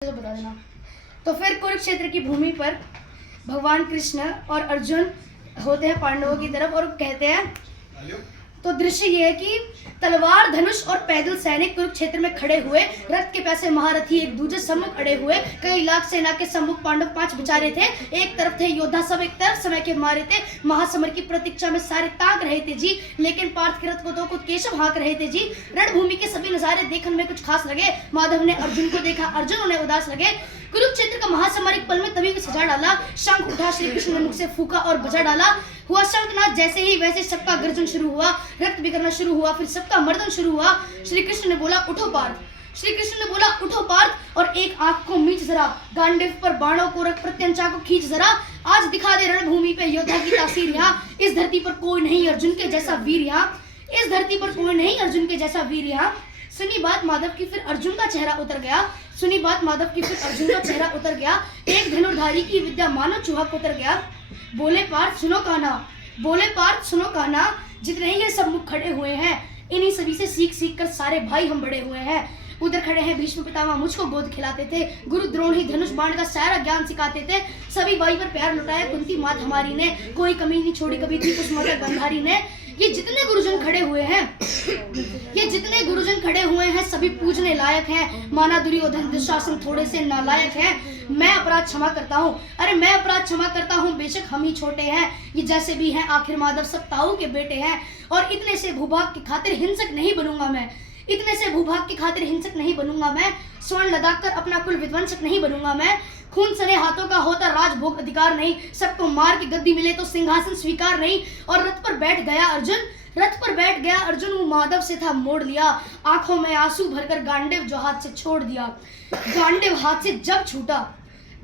तो बता देना। तो फिर कुरुक्षेत्र की भूमि पर भगवान कृष्ण और अर्जुन होते हैं पांडवों की तरफ और कहते हैं, तो दृश्य ये है कि तलवार धनुष और पैदल सैनिक कुरुक्षेत्र में खड़े हुए, रथ के पैसे महारथी एक दूसरे सम्मुख खड़े हुए, कई लाख सेना के सम्मुख पांडव 5 बेचारे थे, एक तरफ थे योद्धा सब एक तरफ समय के मारे थे, महासमर की प्रतीक्षा में सारे ताक रहे थे जी, लेकिन पार्थ के रथ को तो खुद केशव हाँक रहे थे जी। रणभूमि के सभी नजारे देखने में कुछ खास लगे। माधव ने अर्जुन को देखा, अर्जुन उन्हें उदास लगे। कुरुक्षेत्र का महासमर एक पल में तभी को सजा डाला। शंख उठा, श्री कृष्ण ने मुख से फूका और बजा डाला। हुआ शंखनाद, जैसे ही वैसे सबका गर्जन शुरू हुआ, रक्त बिखरना शुरू हुआ, फिर सबका मर्दन शुरू हुआ। श्री कृष्ण ने बोला, उठो पार्थ। श्री कृष्ण ने बोला, उठो पार्थ, और एक आंख को मीच जरा, गांडीव पर बाणों को रख, प्रत्यंचा को खींच जरा। आज दिखा दे रणभूमि पे योद्धा की तासीर यहाँ। इस धरती पर कोई नहीं अर्जुन के जैसा वीर यहाँ। इस धरती पर कोई नहीं अर्जुन के जैसा वीर यहाँ। सुनी बात माधव की, फिर अर्जुन का चेहरा उतर गया। सुनी बात माधव की, फिर अर्जुन का चेहरा उतर गया। एक धनुर्धारी की विद्या मानो चूहा को उतर गया। बोले पार्थ सुनो कहना, बोले पार्थ सुनो कहना, जितने ही ये सब मुख खड़े हुए हैं, इन्हीं सभी से सीख सीख कर सारे भाई हम बड़े हुए हैं। उधर खड़े हैं भीष्म पितामह, मुझको गोद खिलाते थे। गुरु द्रोण ही धनुष बाण का सारा ज्ञान सिखाते थे। सभी भाई पर प्यार लुटाया कुंती मात हमारी ने, कोई कमी नहीं छोड़ी कभी थी कुसुमाता गंधारी ने। ये जितने गुरुजन खड़े हुए हैं, ये जितने गुरुजन खड़े हुए हैं, सभी पूजने लायक हैं। माना दुर्योधन दुशासन थोड़े से नालायक हैं। मैं अपराध क्षमा करता हूँ, अरे मैं अपराध क्षमा करता हूँ, बेशक हम ही छोटे हैं। ये जैसे भी हैं आखिर माधव सब ताऊ के बेटे हैं। और इतने से भूभाग की खातिर हिंसक नहीं बनूंगा मैं, इतने से भूभाग की खातिर हिंसक नहीं बनूंगा मैं। स्वर्ण लदाख कर अपना कुल विध्वंसक नहीं बनूंगा मैं। खून सने हाथों का होता राजभोग अधिकार नहीं, सबको मार के गद्दी मिले तो सिंहासन स्वीकार नहीं। और रथ पर बैठ गया अर्जुन, रथ पर बैठ गया अर्जुन, वो माधव से था मोड़ लिया। आंखों में आंसू भरकर गांडीव जो हाथ से छोड़ दिया। गांडीव हाथ से जब छूटा,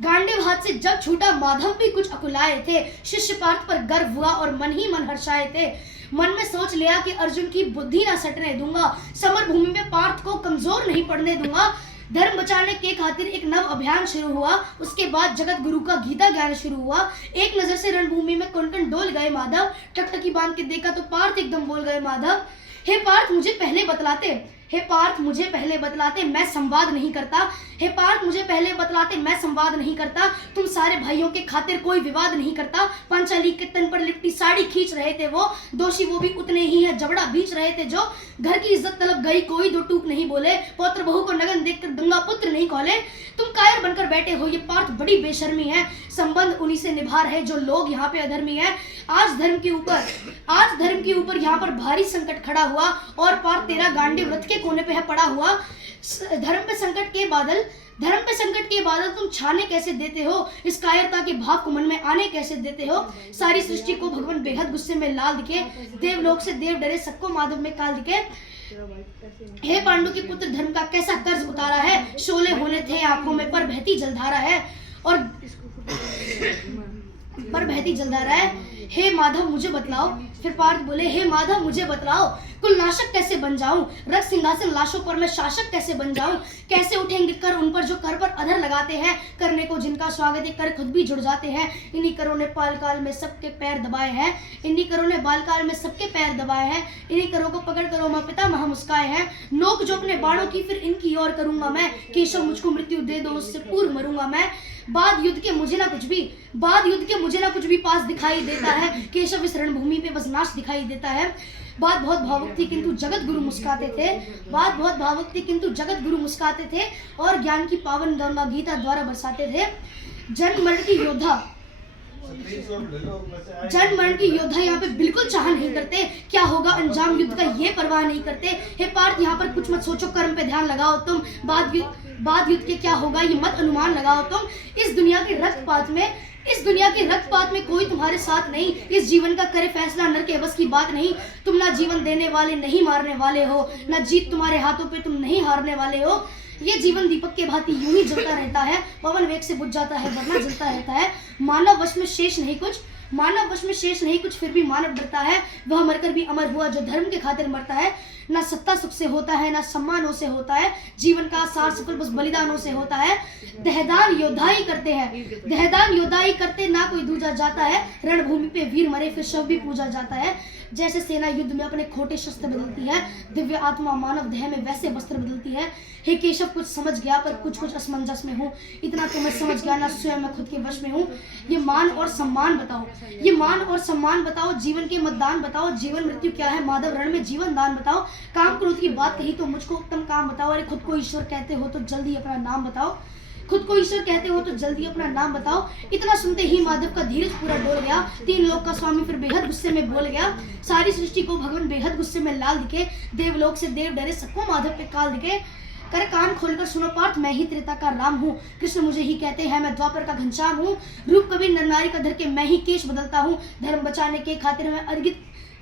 गांडीव हाथ से जब छूटा, माधव भी कुछ अकुलाए थे। शिष्य पार्थ पर गर्व हुआ और मन ही मन हर्षाए थे। मन में सोच लिया कि अर्जुन की बुद्धि ना सटने दूंगा, समर भूमि में पार्थ को कमजोर नहीं पड़ने दूंगा। धर्म बचाने के खातिर एक नव अभियान शुरू हुआ। उसके बाद जगत गुरु का गीता ज्ञान शुरू हुआ। एक नजर से रणभूमि में कण-कण डोल गए माधव। टकटकी बांध के देखा तो पार्थ एकदम बोल गए माधव, हे पार्थ मुझे पहले बतलाते, हे पार्थ मुझे पहले बतलाते, मैं संवाद नहीं करता। हे पार्थ मुझे पहले बतलाते, मैं संवाद नहीं करता। तुम सारे भाइयों के खातिर कोई विवाद नहीं करता। पांचाली के तन पर लिपटी साड़ी खींच रहे थे वो, दोषी वो भी उतने ही है, जबड़ा बीच रहे थे जो। घर की इज्जत तलब गई, कोई दो टूक नहीं बोले। पौत्र बहू को नगन देखकर गंगा पुत्र नहीं खोले। तुम कायर बनकर बैठे हो, ये पार्थ बड़ी बेशर्मी है। संबंध उन्हीं से निभा रहे जो लोग यहाँ पे अधर्मी है। आज धर्म के ऊपर यहाँ पर भारी संकट खड़ा हुआ और पार्थ तेरा गांडीव रथ के कोने पे है पड़ा हुआ। धर्म पे संकट के बादल तुम छाने कैसे देते हो, इस कायरता के भाव को मन में आने कैसे देते हो। सारी सृष्टि को भगवान बेहद गुस्से में लाल दिखे, देवलोक से देव डरे, सबको माधव में काल दिखे। हे पांडु के पुत्र, धर्म का कैसा कर्ज उतारा है। शोले होने थे आंखों में पर बहती जलधारा है, और पर बहती जलधारा है। हे माधव मुझे बतलाओ, फिर पार्थ बोले, हे माधव मुझे बतलाओ, कुल नाशक कैसे बन जाऊं, रथ सिंहासन लाशों पर मैं शासक कैसे बन जाऊं। कैसे उठेंगे कर उन पर जो कर पर अधर लगाते हैं, करने को जिनका स्वागत है कर खुद भी जुड़ जाते हैं। इन्हीं करों ने बालकाल में सबके पैर दबाए हैं, इन्हीं करों ने बालकाल में सबके पैर दबाए हैं। इन्हीं करों को पकड़ करो माँ पिता महा मुस्काए हैं। नोक जो अपने बाणों की फिर इनकी ओर करूंगा मैं, केशव मुझको मृत्यु दे दो उससे पूर्व मरूंगा मैं। बाद युद्ध के मुझे ना कुछ भी पास दिखाई देता है, केशव इस रणभूमि पे बस नाश दिखाई देता है। बात बहुत भावुक थी किंतु जगत गुरु मुस्काते थे, बात बहुत भावुक थी किंतु जगत गुरु मुस्काते थे और ज्ञान की पावन गंगा गीता द्वारा बरसाते थे। जन्म मरण की योद्धा यहाँ पे बिल्कुल चाह नहीं करते, क्या होगा अंजाम युद्ध का ये परवाह नहीं करते। हे पार्थ यहाँ पर कुछ मत सोचो, कर्म पे ध्यान लगाओ तुम, बाद युद्ध के क्या होगा ये मत अनुमान लगाओ तुम। इस दुनिया के रक्तपात में कोई तुम्हारे साथ नहीं, इस जीवन का करे फैसला नर के बस की बात नहीं। तुम ना जीवन देने वाले नहीं मारने वाले हो, ना जीत तुम्हारे हाथों पे तुम नहीं हारने वाले हो। ये जीवन दीपक के भांति यूं ही जलता रहता है, पवन वेग से बुझ जाता है वरना जलता रहता है। मानव वश में शेष नहीं कुछ, मानव वश में शेष नहीं कुछ, फिर भी मानव डरता है। वह मरकर भी अमर हुआ जो धर्म के खातिर मरता है। ना सत्ता सुख से होता है, ना सम्मानों से होता है, जीवन का सार सफल बस बलिदानों से होता है। दहदान योद्धाई करते हैं, दहदान योद्धाई करते ना कोई दूजा जाता है। रणभूमि पे वीर मरे फिर शव भी पूजा जाता है। जैसे सेना युद्ध में अपने खोटे शस्त्र बदलती है, दिव्य आत्मा मानव देह में वैसे वस्त्र बदलती है। हे केशव, कुछ समझ गया पर कुछ कुछ असमंजस में हूँ। इतना तो मैं समझ गया ना स्वयं मैं खुद के वश में हूँ। ये मान और सम्मान बताओ, ये मान और सम्मान बताओ, जीवन के मतदान बताओ। जीवन मृत्यु क्या है माधव, रण में जीवन दान बताओ। काम क्रोध की बात कही तो मुझको उत्तम काम बताओ। अरे खुद को ईश्वर कहते हो तो जल्दी अपना नाम बताओ, खुद को ईश्वर कहते हो तो जल्दी अपना नाम बताओ। इतना सुनते ही माधव का धीरज पूरा डोल गया। तीन लोक का स्वामी फिर बेहद गुस्से में बोल गया। सारी सृष्टि को भगवान बेहद गुस्से में लाल दिखे। देवलोक से देव डरे, सबको माधव पे काल दिखे। कर कान खोलकर सुनो पार्थ, मैं ही त्रेता का राम हूँ। कृष्ण मुझे ही कहते हैं, मैं द्वापर का घनश्याम हूँ। रूप कभी नर नारी का धर के मैं ही केश बदलता हूँ। धर्म बचाने के खातिर मैं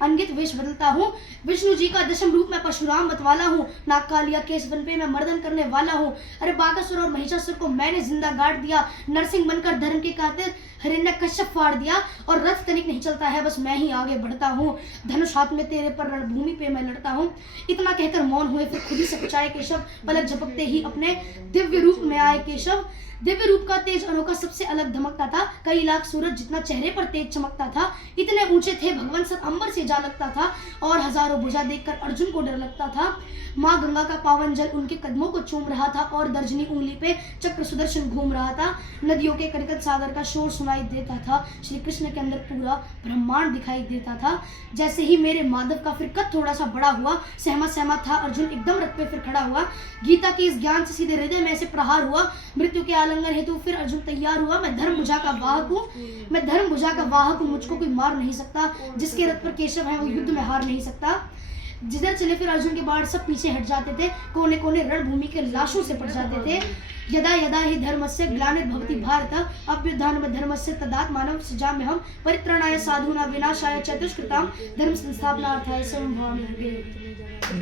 अनगित वेश बदलता हूँ। विष्णु जी का दशम रूप मैं परशुराम मतवाला हूँ। नाग कालिया केस बन पे मैं मर्दन करने वाला हूँ। अरे बाकासुर और महिषासुर को मैंने जिंदा गाड़ दिया। नरसिंह बनकर धर्म के खातिर हिरण्यकश्यप फाड़ दिया। और रथ तनिक नहीं चलता है, बस मैं ही आगे बढ़ता हूँ। धनुष हाथ में तेरे पर रणभूमि पे मैं लड़ता हूँ। इतना कहकर मौन हुए फिर खुद ही सकुचाए केशव। पलक झपकते ही अपने दिव्य रूप में आए केशव। दिव्य रूप का तेज अनोखा सबसे अलग धमकता था। कई लाख सूरज जितना चेहरे पर तेज चमकता था। इतने ऊंचे थे भगवान सर अंबर से जा लगता था। और हजारों भुजा देखकर अर्जुन को डर लगता था। माँ गंगा का पावन जल उनके कदमों को चूम रहा था। और दर्जनी उंगली पे चक्र सुदर्शन घूम रहा था। नदियों के कड़कद सागर का शोर सुनाई देता था। श्री कृष्ण के अंदर पूरा ब्रह्मांड दिखाई देता था। जैसे ही मेरे माधव का फिर कद थोड़ा सा बड़ा हुआ, सहमा सहमा था अर्जुन एकदम रथ पे फिर खड़ा हुआ। गीता के इस ज्ञान से सीधे हृदय में ऐसे प्रहार हुआ। मृत्यु के आलिंगन हेतु फिर अर्जुन तैयार हुआ। मैं धर्म भुजा का वाहक हूँ, मैं धर्म भुजा का वाहक हूँ। मुझको कोई मार नहीं सकता। जिसके रथ पर केशव है वो युद्ध में हार नहीं सकता। जिधर चले फिर अर्जुन के बाण सब पीछे हट जाते थे। कोने कोने रणभूमि के लाशों से पड़ जाते थे। यदा यदा हि धर्मस्य ग्लानिर्भवति भारत, अभ्युत्थानं धर्मस्य तदात्मानं सृजाम्यहं, परित्राणाय साधूनां विनाशाय च दुष्कृतां, धर्म संस्थापनार्थाय स्वयं भवामि युगे युगे।